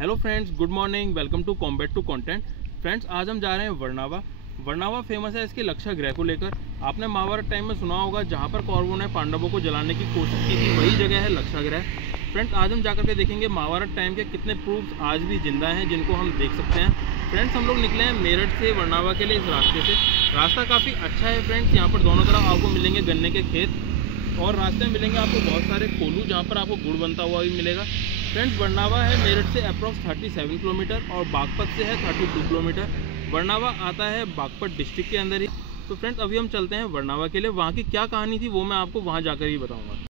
Hello friends, good morning. Welcome to combat to content. Friends, आज हम जा रहे हैं वर्नावा। वर्नावा फेमस है इसके लक्षा गृह को लेकर। आपने महाभारत टाइम में सुना होगा, जहां पर कौरवों ने पांडवों को जलाने की कोशिश की थी, वही जगह है लक्षा गृह। फ्रेंड्स, आज हम जाकर के देखेंगे महाभारत टाइम के कितने प्रूफ्स आज भी जिंदा हैं, जिनको हम देख सकते हैं। फ्रेंड्स, हम लोग निकले हैं मेरठ से वर्नावा के लिए इस रास्ते से। रास्ता काफ़ी अच्छा है फ्रेंड्स। यहाँ पर दोनों तरफ आपको मिलेंगे गन्ने के खेत और रास्ते में मिलेंगे आपको बहुत सारे कोलू, जहाँ पर आपको गुड़ बनता हुआ भी मिलेगा। फ्रेंड्स, वर्नावा है मेरठ से अप्रॉक्स 37 किलोमीटर और बागपत से है 32 किलोमीटर। वर्नावा आता है बागपत डिस्ट्रिक्ट के अंदर ही। तो फ्रेंड्स, अभी हम चलते हैं वर्नावा के लिए। वहाँ की क्या कहानी थी वो मैं आपको वहाँ जाकर ही बताऊँगा।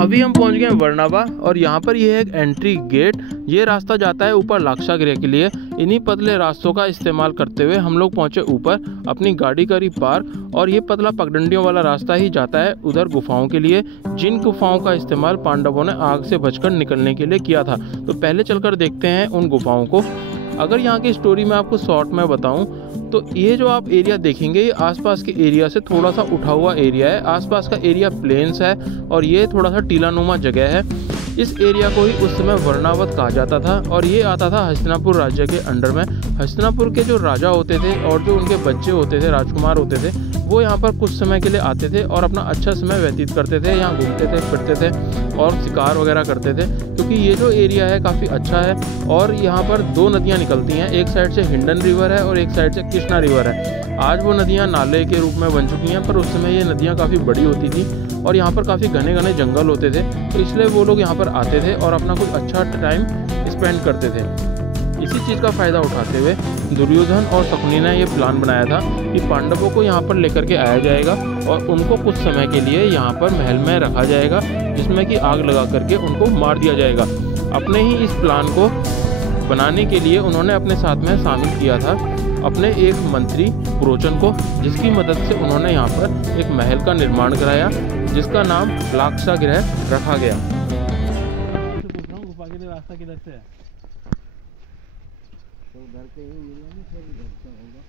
अभी हम पहुंच गए हैं वर्नावा और यहाँ पर ये है एक एंट्री गेट। ये रास्ता जाता है ऊपर लक्षा गृह के लिए। इन्हीं पतले रास्तों का इस्तेमाल करते हुए हम लोग पहुंचे ऊपर, अपनी गाड़ी करी पार्क और ये पतला पगडंडियों वाला रास्ता ही जाता है उधर गुफाओं के लिए, जिन गुफाओं का इस्तेमाल पांडवों ने आग से बचकर निकलने के लिए किया था। तो पहले चलकर देखते हैं उन गुफाओं को। अगर यहाँ की स्टोरी मैं आपको शॉर्ट में बताऊं तो ये जो आप एरिया देखेंगे, ये आसपास के एरिया से थोड़ा सा उठा हुआ एरिया है। आसपास का एरिया प्लेन्स है और ये थोड़ा सा टीलानुमा जगह है। इस एरिया को ही उस समय वर्णावत कहा जाता था और ये आता था हस्तिनापुर राज्य के अंडर में। हस्तिनापुर के जो राजा होते थे और जो उनके बच्चे होते थे, राजकुमार होते थे, वो यहाँ पर कुछ समय के लिए आते थे और अपना अच्छा समय व्यतीत करते थे। यहाँ घूमते थे, फिरते थे और शिकार वगैरह करते थे, क्योंकि ये जो एरिया है काफ़ी अच्छा है। और यहाँ पर दो नदियाँ निकलती हैं, एक साइड से हिंडन रिवर है और एक साइड से कृष्णा रिवर है। आज वो नदियाँ नाले के रूप में बन चुकी हैं, पर उस समय ये नदियाँ काफ़ी बड़ी होती थी और यहाँ पर काफ़ी घने घने जंगल होते थे। तो इसलिए वो लोग यहाँ पर आते थे और अपना कुछ अच्छा टाइम स्पेंड करते थे। इसी चीज़ का फ़ायदा उठाते हुए दुर्योधन और शकुनी ने ये प्लान बनाया था कि पांडवों को यहाँ पर लेकर के आया जाएगा और उनको कुछ समय के लिए यहाँ पर महल में रखा जाएगा, जिसमें कि आग लगा करके उनको मार दिया जाएगा। अपने ही इस प्लान को बनाने के लिए उन्होंने अपने साथ में शामिल किया था अपने एक मंत्री पुरोचन को, जिसकी मदद से उन्होंने यहाँ पर एक महल का निर्माण कराया, जिसका नाम लक्षा गृह रखा गया। गुफा के लिए रास्ता किधर से है? तो घर के ही मिला नहीं, सब इधर से होगा।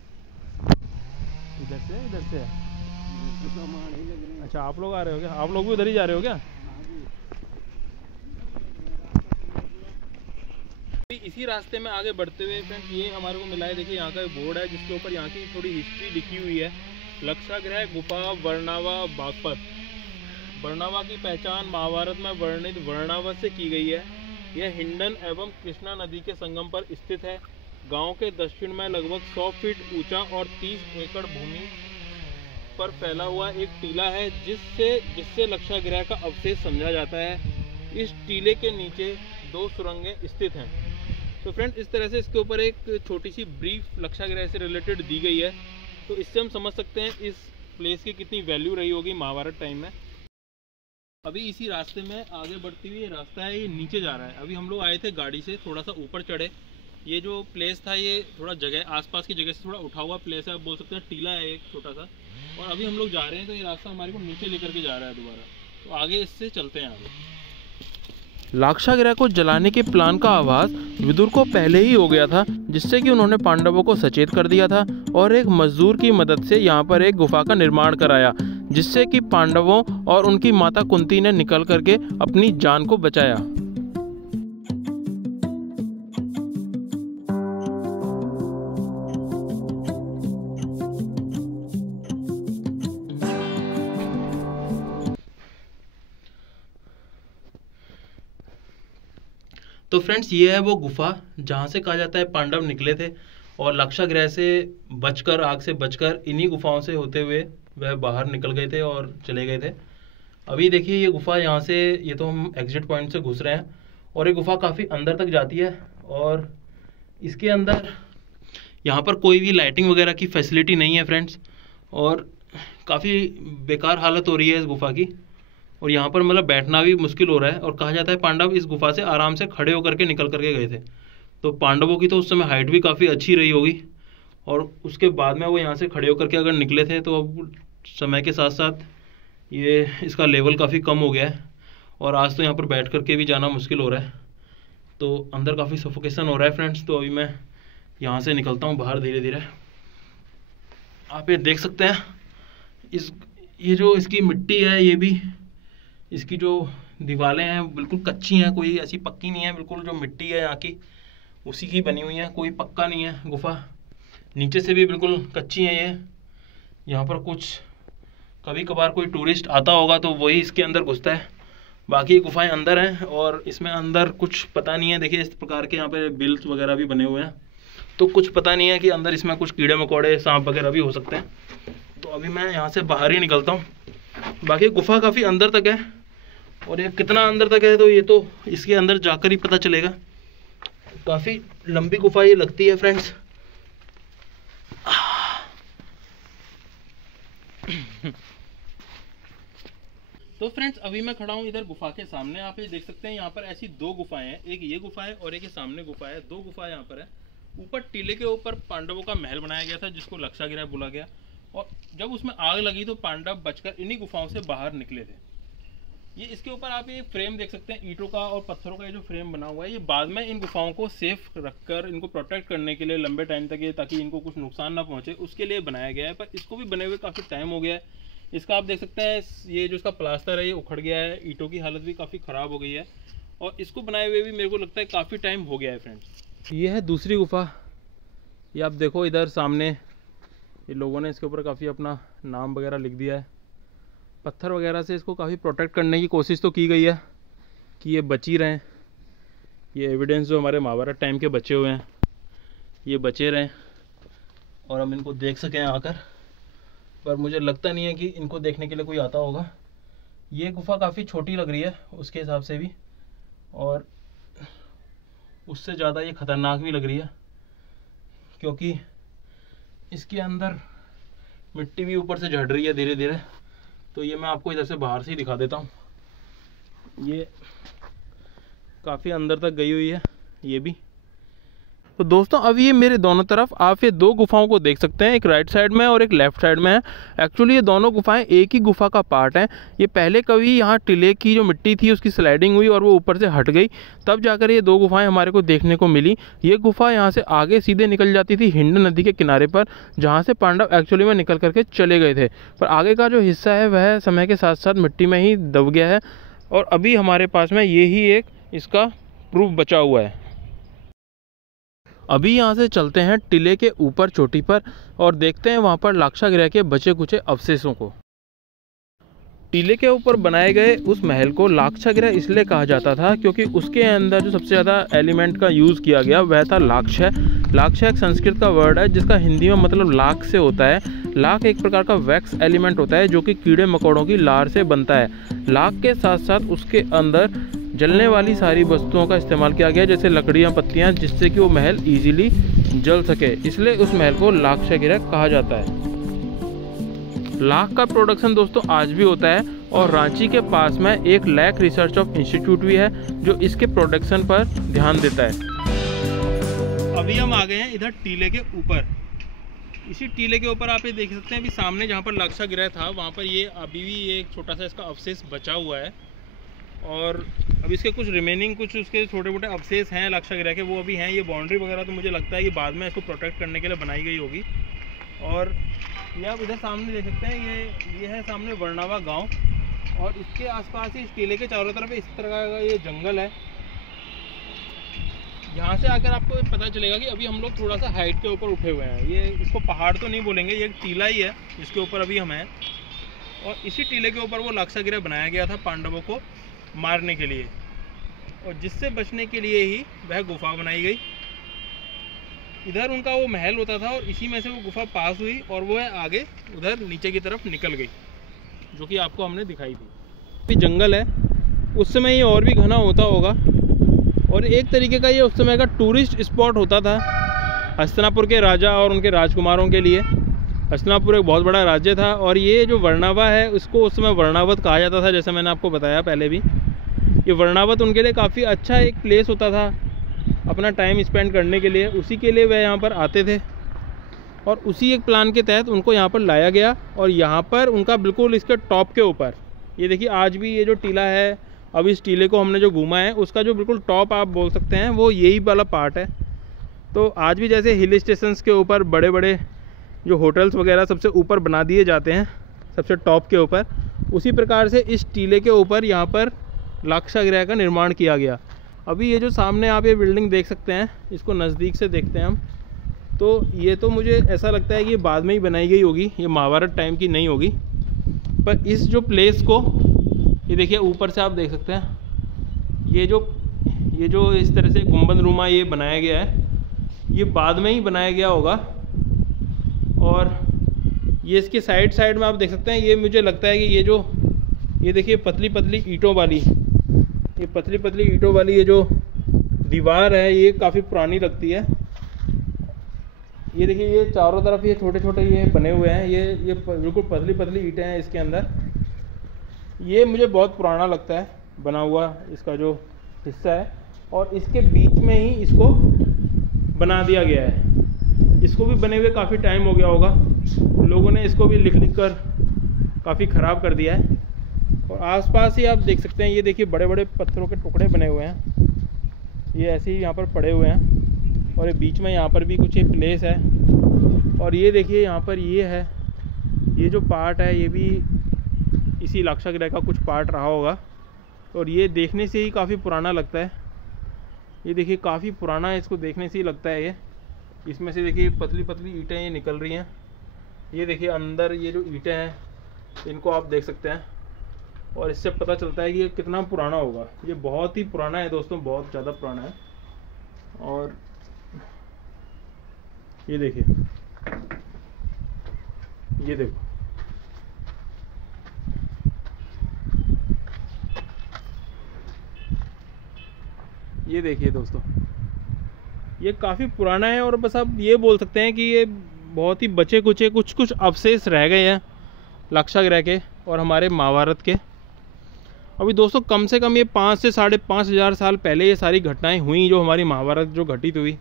इधर से है। अच्छा, आप लोग आ रहे हो क्या? आप लोग भी उधर ही जा रहे हो क्या? इसी रास्ते में आगे बढ़ते हुए फ्रेंड्स, ये हमारे को मिला है। देखिए, यहाँ का बोर्ड है जिसके ऊपर यहाँ की थोड़ी हिस्ट्री लिखी हुई है। लक्षा गृह गुफा वर्नावा बागपत। वर्नावा की पहचान महाभारत में वर्णित वर्णावत से की गई है। यह हिंडन एवं कृष्णा नदी के संगम पर स्थित है। गांव के दक्षिण में लगभग 100 फीट ऊंचा और 30 एकड़ भूमि पर फैला हुआ एक टीला है, जिससे लक्षा गृह का अवशेष समझा जाता है। इस टीले के नीचे 2 सुरंगें स्थित हैं। तो फ्रेंड्स, इस तरह से इसके ऊपर एक छोटी सी ब्रीफ लक्षा गृह से रिलेटेड दी गई है। तो इससे हम समझ सकते हैं इस प्लेस की कितनी वैल्यू रही होगी महाभारत टाइम में। अभी इसी रास्ते में आगे बढ़ती हुई रास्ता है, ये नीचे जा रहा है। अभी हम लोग आए थे गाड़ी से, थोड़ा सा ऊपर चढ़े। ये जो प्लेस था, ये थोड़ा जगह आसपास की जगह से थोड़ा उठा हुआ प्लेस है, आप बोल सकते हैं टीला है एक छोटा सा। और अभी हम लोग जा रहे हैं तो ये रास्ता हमारे को नीचे लेकर के जा रहा है दोबारा। तो आगे इससे चलते हैं आगे। लक्षा गृह को जलाने के प्लान का आभास विदुर को पहले ही हो गया था, जिससे कि उन्होंने पांडवों को सचेत कर दिया था और एक मजदूर की मदद से यहाँ पर एक गुफा का निर्माण कराया, जिससे कि पांडवों और उनकी माता कुंती ने निकल करके अपनी जान को बचाया। तो फ्रेंड्स, ये है वो गुफा जहाँ से कहा जाता है पांडव निकले थे और लक्षा गृह से बचकर, आग से बचकर, इन्हीं गुफाओं से होते हुए वह बाहर निकल गए थे और चले गए थे। अभी देखिए, ये गुफा यहाँ से, ये तो हम एग्जिट पॉइंट से घुस रहे हैं और ये गुफा काफ़ी अंदर तक जाती है। और इसके अंदर यहाँ पर कोई भी लाइटिंग वगैरह की फैसिलिटी नहीं है फ्रेंड्स, और काफ़ी बेकार हालत हो रही है इस गुफा की। और यहाँ पर मतलब बैठना भी मुश्किल हो रहा है। और कहा जाता है पांडव इस गुफा से आराम से खड़े होकर के निकल करके गए थे। तो पांडवों की तो उस समय हाइट भी काफ़ी अच्छी रही होगी और उसके बाद में वो यहाँ से खड़े होकर के अगर निकले थे, तो अब समय के साथ साथ ये इसका लेवल काफ़ी कम हो गया है और आज तो यहाँ पर बैठ करके भी जाना मुश्किल हो रहा है। तो अंदर काफ़ी सफोकेशन हो रहा है फ्रेंड्स। तो अभी मैं यहाँ से निकलता हूँ बाहर धीरे धीरे। आप ये देख सकते हैं, ये जो इसकी मिट्टी है, ये भी इसकी जो दीवारें हैं बिल्कुल कच्ची हैं, कोई ऐसी पक्की नहीं है, बिल्कुल जो मिट्टी है यहाँ की उसी की बनी हुई है, कोई पक्का नहीं है गुफा। नीचे से भी बिल्कुल कच्ची है ये। यहाँ पर कुछ कभी कभार कोई टूरिस्ट आता होगा तो वही इसके अंदर घुसता है, बाकी गुफाएं अंदर हैं। और इसमें अंदर कुछ पता नहीं है, देखिए इस प्रकार के यहाँ पे बिल्स वगैरह भी बने हुए हैं, तो कुछ पता नहीं है कि अंदर इसमें कुछ कीड़े मकोड़े सांप वगैरह भी हो सकते हैं। तो अभी मैं यहाँ से बाहर ही निकलता हूँ। बाकी गुफा काफ़ी अंदर तक है, और ये कितना अंदर तक है तो ये तो इसके अंदर जाकर ही पता चलेगा। काफ़ी लंबी गुफा ये लगती है फ्रेंड्स। तो फ्रेंड्स अभी मैं खड़ा हूँ इधर गुफा के सामने। आप ये देख सकते हैं यहाँ पर ऐसी दो गुफाएं हैं, एक ये गुफा है और एक ये सामने गुफा है। दो गुफा यहाँ पर है। ऊपर टीले के ऊपर पांडवों का महल बनाया गया था जिसको लक्षागृह बोला गया, और जब उसमें आग लगी तो पांडव बचकर इन्हीं गुफाओं से बाहर निकले थे। ये इसके ऊपर आप ये फ्रेम देख सकते हैं, ईंटों का और पत्थरों का ये जो फ्रेम बना हुआ है, ये बाद में इन गुफाओं को सेफ रखकर इनको प्रोटेक्ट करने के लिए लंबे टाइम तक, ये ताकि इनको कुछ नुकसान ना पहुंचे, उसके लिए बनाया गया है। पर इसको भी बने हुए काफ़ी टाइम हो गया है। इसका आप देख सकते हैं ये जो इसका प्लास्टर है ये उखड़ गया है, ईंटों की हालत भी काफ़ी ख़राब हो गई है, और इसको बनाए हुए भी मेरे को लगता है काफ़ी टाइम हो गया है फ्रेंड्स। ये है दूसरी गुफा। ये आप देखो इधर सामने ये लोगों ने इसके ऊपर काफ़ी अपना नाम वगैरह लिख दिया है। पत्थर वगैरह से इसको काफ़ी प्रोटेक्ट करने की कोशिश तो की गई है कि ये बची रहें। ये एविडेंस जो हमारे महाभारत टाइम के बचे हुए हैं ये बचे रहें और हम इनको देख सकें आकर, पर मुझे लगता नहीं है कि इनको देखने के लिए कोई आता होगा। ये गुफा काफ़ी छोटी लग रही है उसके हिसाब से भी, और उससे ज़्यादा ये ख़तरनाक भी लग रही है, क्योंकि इसके अंदर मिट्टी भी ऊपर से झड़ रही है धीरे धीरे। तो ये मैं आपको इधर से बाहर से ही दिखा देता हूँ। ये काफ़ी अंदर तक गई हुई है ये भी। तो दोस्तों अभी ये मेरे दोनों तरफ आप ये दो गुफाओं को देख सकते हैं, एक राइट साइड में और एक लेफ्ट साइड में है। एक्चुअली ये दोनों गुफाएं एक ही गुफा का पार्ट है। ये पहले कभी यहाँ टीले की जो मिट्टी थी उसकी स्लाइडिंग हुई और वो ऊपर से हट गई, तब जाकर ये दो गुफाएं हमारे को देखने को मिली। ये गुफा यहाँ से आगे सीधे निकल जाती थी हिंड नदी के किनारे पर, जहाँ से पांडव एक्चुअली में निकल करके चले गए थे। पर आगे का जो हिस्सा है वह समय के साथ साथ मिट्टी में ही दब गया है, और अभी हमारे पास में ये ही एक इसका प्रूफ बचा हुआ है। अभी यहाँ से चलते हैं टीले के ऊपर चोटी पर और देखते हैं वहाँ पर लाक्षागृह के बचे कुचे अवशेषों को। टीले के ऊपर बनाए गए उस महल को लाक्षागृह इसलिए कहा जाता था क्योंकि उसके अंदर जो सबसे ज़्यादा एलिमेंट का यूज़ किया गया वह था लाक्ष। लाक्ष एक संस्कृत का वर्ड है जिसका हिंदी में मतलब लाख से होता है। लाख एक प्रकार का वैक्स एलिमेंट होता है जो कि कीड़े मकोड़ों की लार से बनता है। लाख के साथ साथ उसके अंदर जलने वाली सारी वस्तुओं का इस्तेमाल किया गया, जैसे लकड़ियाँ, पत्तियाँ, जिससे कि वो महल इजीली जल सके, इसलिए उस महल को लाक्षागृह कहा जाता है। लाख का प्रोडक्शन दोस्तों आज भी होता है, और रांची के पास में एक लैक रिसर्च ऑफ इंस्टीट्यूट भी है जो इसके प्रोडक्शन पर ध्यान देता है। अभी हम आ गए हैं इधर टीले के ऊपर। इसी टीले के ऊपर आप ये देख सकते हैं अभी सामने जहाँ पर लाक्षागृह था वहाँ पर ये अभी भी ये एक छोटा सा इसका अवशेष बचा हुआ है, और अभी इसके कुछ रिमेनिंग कुछ उसके छोटे मोटे अवशेष हैं लाक्षागृह के, वो अभी हैं। ये बाउंड्री वगैरह तो मुझे लगता है कि बाद में इसको प्रोटेक्ट करने के लिए बनाई गई होगी। और ये आप इधर सामने देख सकते हैं ये है सामने वर्णावा गांव, और इसके आसपास ही इस टीले के चारों तरफ इस तरह का ये जंगल है। यहाँ से आकर आपको पता चलेगा कि अभी हम लोग थोड़ा सा हाइट के ऊपर उठे हुए हैं। ये इसको पहाड़ तो नहीं बोलेंगे, ये एक टीला ही है जिसके ऊपर अभी हम हैं, और इसी टीले के ऊपर वो लाक्षागृह बनाया गया था पांडवों को मारने के लिए, और जिससे बचने के लिए ही वह गुफा बनाई गई। इधर उनका वो महल होता था और इसी में से वो गुफा पास हुई और वो आगे उधर नीचे की तरफ निकल गई, जो कि आपको हमने दिखाई थी। जंगल है, उस समय ये और भी घना होता होगा, और एक तरीके का ये उस समय का टूरिस्ट स्पॉट होता था हस्तिनापुर के राजा और उनके राजकुमारों के लिए। हस्तिनापुर एक बहुत बड़ा राज्य था, और ये जो वर्णावा है उसको उस समय वर्णावत कहा जाता था, जैसे मैंने आपको बताया पहले भी। ये वर्णावत उनके लिए काफ़ी अच्छा एक प्लेस होता था अपना टाइम स्पेंड करने के लिए, उसी के लिए वह यहाँ पर आते थे, और उसी एक प्लान के तहत उनको यहाँ पर लाया गया। और यहाँ पर उनका बिल्कुल इसके टॉप के ऊपर, ये देखिए आज भी ये जो टीला है, अब इस टीले को हमने जो घूमा है उसका जो बिल्कुल टॉप आप बोल सकते हैं वो यही वाला पार्ट है। तो आज भी जैसे हिल स्टेशंस के ऊपर बड़े बड़े जो होटल्स वगैरह सबसे ऊपर बना दिए जाते हैं सबसे टॉप के ऊपर, उसी प्रकार से इस टीले के ऊपर यहाँ पर लाक्षागृह का निर्माण किया गया। अभी ये जो सामने आप ये बिल्डिंग देख सकते हैं, इसको नज़दीक से देखते हैं हम, तो ये तो मुझे ऐसा लगता है कि ये बाद में ही बनाई गई होगी, ये महाभारत टाइम की नहीं होगी। पर इस जो प्लेस को, ये देखिए ऊपर से आप देख सकते हैं, ये जो इस तरह से गुंबद नुमा ये बनाया गया है, ये बाद में ही बनाया गया होगा। और ये इसके साइड में आप देख सकते हैं, ये मुझे लगता है कि ये देखिए पतली पतली ईंटों वाली ये जो दीवार है, ये काफ़ी पुरानी लगती है। ये देखिए ये चारों तरफ ये छोटे छोटे ये बने हुए हैं, ये बिल्कुल पतली पतली ईंटें हैं इसके अंदर। ये मुझे बहुत पुराना लगता है बना हुआ इसका जो हिस्सा है, और इसके बीच में ही इसको बना दिया गया है। इसको भी बने हुए काफ़ी टाइम हो गया होगा, लोगों ने इसको भी लिख कर काफ़ी ख़राब कर दिया है। और आसपास ही आप देख सकते हैं, ये देखिए बड़े बड़े पत्थरों के टुकड़े बने हुए हैं, ये ऐसे ही यहाँ पर पड़े हुए हैं। और ये बीच में यहाँ पर भी कुछ एक प्लेस है, और ये देखिए यहाँ पर ये है, ये जो पार्ट है ये भी इसी लाक्षागृह का कुछ पार्ट रहा होगा। और ये देखने से ही काफ़ी पुराना लगता है, ये देखिए काफ़ी पुराना है, इसको देखने से ही लगता है। ये इसमें से देखिए पतली पतली ईंटें ये निकल रही हैं, ये देखिए अंदर ये जो ईंटें हैं इनको आप देख सकते हैं, और इससे पता चलता है कि ये कितना पुराना होगा। ये बहुत ही पुराना है दोस्तों, बहुत ज़्यादा पुराना है। और ये देखिए, ये देखो, ये देखिए दोस्तों, ये काफ़ी पुराना है। और बस आप ये बोल सकते हैं कि ये बहुत ही बचे कुचे कुछ अवशेष रह गए हैं लाक्षागृह के और हमारे महाभारत के। अभी दोस्तों कम से कम ये 5 से 5,500 साल पहले ये सारी घटनाएं हुई जो हमारी महाभारत जो घटित हुई।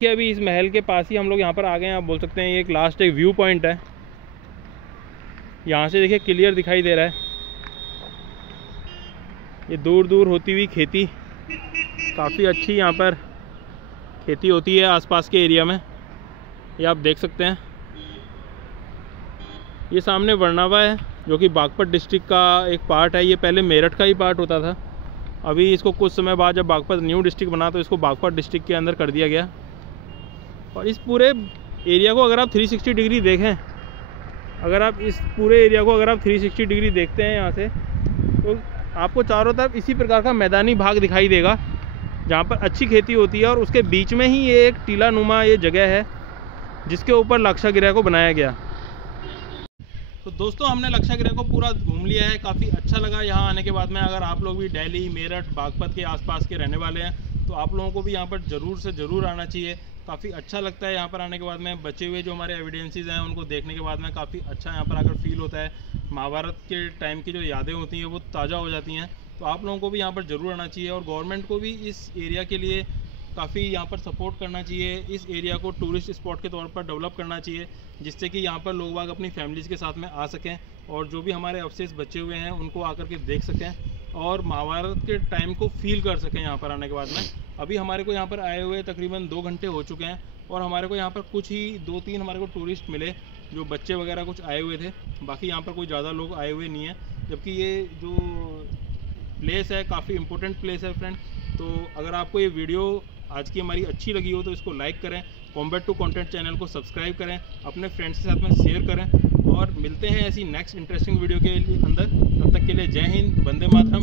कि अभी इस महल के पास ही हम लोग यहाँ पर आ गए हैं, आप बोल सकते हैं। ये एक लास्ट एक व्यू पॉइंट है, यहाँ से देखिए क्लियर दिखाई दे रहा है। ये दूर दूर होती हुई खेती, काफ़ी अच्छी यहाँ पर खेती होती है आसपास के एरिया में, ये आप देख सकते हैं। ये सामने वर्नावा है जो कि बागपत डिस्ट्रिक्ट का एक पार्ट है। ये पहले मेरठ का ही पार्ट होता था, अभी इसको कुछ समय बाद जब बागपत न्यू डिस्ट्रिक्ट बना तो इसको बागपत डिस्ट्रिक्ट के अंदर कर दिया गया। और इस पूरे एरिया को अगर आप 360 डिग्री देखें, अगर आप इस पूरे एरिया को अगर आप 360 डिग्री देखते हैं यहाँ से, तो आपको चारों तरफ इसी प्रकार का मैदानी भाग दिखाई देगा जहाँ पर अच्छी खेती होती है। और उसके बीच में ही ये एक टीला नुमा ये जगह है जिसके ऊपर लाक्षागृह को बनाया गया। तो दोस्तों हमने लाक्षागृह को पूरा घूम लिया है, काफ़ी अच्छा लगा यहाँ आने के बाद में। अगर आप लोग भी दिल्ली, मेरठ, बागपत के आसपास के रहने वाले हैं तो आप लोगों को भी यहाँ पर ज़रूर से ज़रूर आना चाहिए। काफ़ी अच्छा लगता है यहाँ पर आने के बाद में। बचे हुए जो हमारे एविडेंसेस हैं उनको देखने के बाद में काफ़ी अच्छा यहाँ पर आकर फील होता है। महाभारत के टाइम की जो यादें होती हैं वो ताज़ा हो जाती हैं। तो आप लोगों को भी यहाँ पर ज़रूर आना चाहिए, और गवर्नमेंट को भी इस एरिया के लिए काफ़ी यहाँ पर सपोर्ट करना चाहिए। इस एरिया को टूरिस्ट स्पॉट के तौर पर डेवलप करना चाहिए, जिससे कि यहाँ पर लोग बाग अपनी फैमिलीज़ के साथ में आ सकें और जो भी हमारे अवशेष बचे हुए हैं उनको आकर के देख सकें और महाभारत के टाइम को फील कर सकें यहाँ पर आने के बाद में। अभी हमारे को यहाँ पर आए हुए तकरीबन 2 घंटे हो चुके हैं, और हमारे को यहाँ पर कुछ ही 2-3 हमारे को टूरिस्ट मिले, जो बच्चे वगैरह कुछ आए हुए थे। बाकी यहाँ पर कोई ज़्यादा लोग आए हुए नहीं हैं, जबकि ये जो प्लेस है काफ़ी इम्पोर्टेंट प्लेस है फ्रेंड। तो अगर आपको ये वीडियो आज की हमारी अच्छी लगी हो तो इसको लाइक करें, कॉम्बैट टू कंटेंट चैनल को सब्सक्राइब करें, अपने फ्रेंड्स के साथ में शेयर करें, और मिलते हैं ऐसी नेक्स्ट इंटरेस्टिंग वीडियो के अंदर। तब तक के लिए जय हिंद, वंदे मातरम।